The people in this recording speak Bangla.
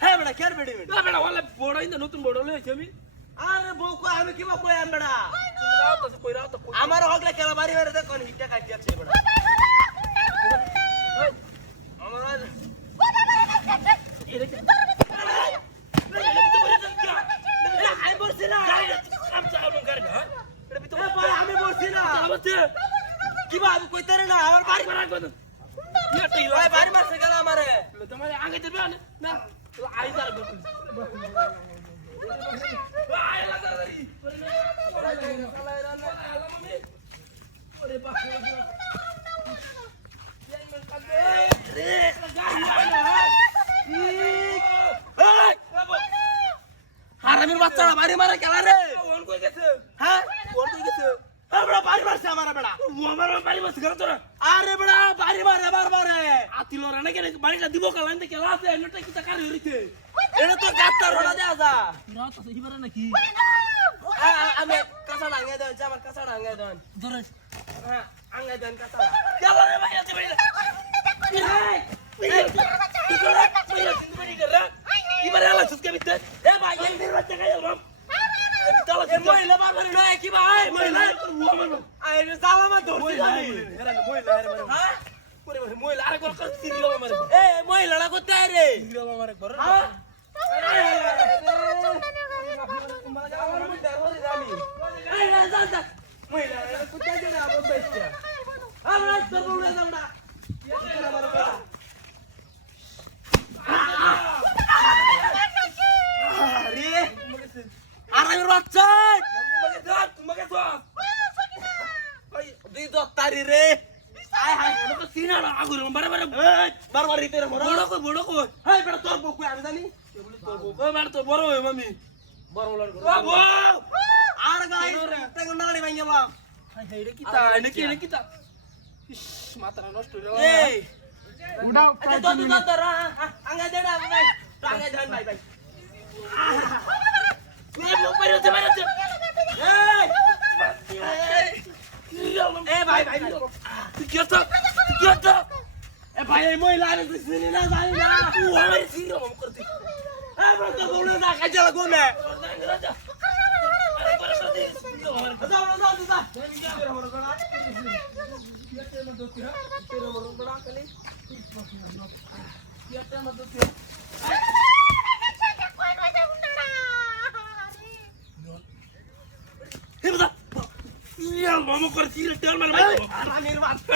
হ্যাঁ বেটা কেয়ার বেড়ে বেড়ে বেড়া ওলা বড় ইন্দা নতুন বড় লইছি আমি আরে বউ কো আমি কিবা কই আম বেটা রাও তো কই রাও তো কই আমার হগলে কেলা বাড়ি বাড়ি দেখো হিটটা কাট যাচ্ছে বেটা আমার এটা কি আমি বলছি না কাম চাও মন করে না এটা ভিতর আমি বলছি না আমাতে কিবা আমি কইতারে না আমার বাড়ি বাড়ি বাড়া কর এটা ইলো ওই বাড়ি মারছে গেল আমারে তোমার আগে দিবে না না আই যার বল আই লাগা রে ওরে বাপ হারামির বাচ্চারা বাড়ি মারে খেলা রে ওন কই গেছে হ্যাঁ কোন তুই গেছে বেড়া বাড়ি মারছে আমার বেড়া আমার বাড়ি বসে গেল তোরা আরে বেড়া বাড়ি মারে আবার মারে আতি লরা না কেন বাড়িটা দিব কালান থেকে লাসে এনটা কি টাকা হইছে এটা তো গাত্তার হলা দেয়া যা রাও তো হিবারে নাকি আমি কাঁচা ডাঙ্গাই দেন আমার কাঁচা ডাঙ্গাই দেন ধরে হ্যাঁ আঙ্গাই দেন কাঁচা গেল রে ভাই আছে ভাই ইবারে আলা সুস্কে বিতে এ ভাই এই দিন বাচ্চা খাই রম চলো এ মহিলা বাবার নয় কি ভাই মহিলা আই সালা মা ধরছি জানি হ্যাঁ করে মহিলা আরে কর কর সিরিয়াল মারে এ মহিলাটা কোথায় রে সিরিয়াল মারে কর হ্যাঁ মহিলা কোথায় গেলে আবার বেশি আমরা তোর বলে আমরা আরে আরে বাচ্চা তোমাকে তো ভাই দুই দত্তারি রে আয় হায় তো সিনা না আগুন বারে বারে বারবার রিপেয়ার মরো বড় কো হাই বেটা তোর বকু আমি জানি ও বার তো বড় হই মামি বড় বলার ও বউ আর গাই তেঙ্গ নাড়ি ভাঙ গেলাম এটা কি তা এটা কি তা ইস মাথা নষ্ট হয়ে গেল এই উড়াও আচ্ছা তো তো আঙ্গা দেড়া ভাই আঙ্গা দেন ভাই ভাই এ মুখ বাইরে হচ্ছে এই ভাই ভাই কি হচ্ছে কি হচ্ছে এ ভাই এই মহিলা আরে সিনি না জানি না ও আমার সিরিয়াল মাম করতে এ বড় তো বলে না কাজে লাগো না সিরিয়াল মাম করতে সিরিয়াল টেল মার আরামের বাচ্চা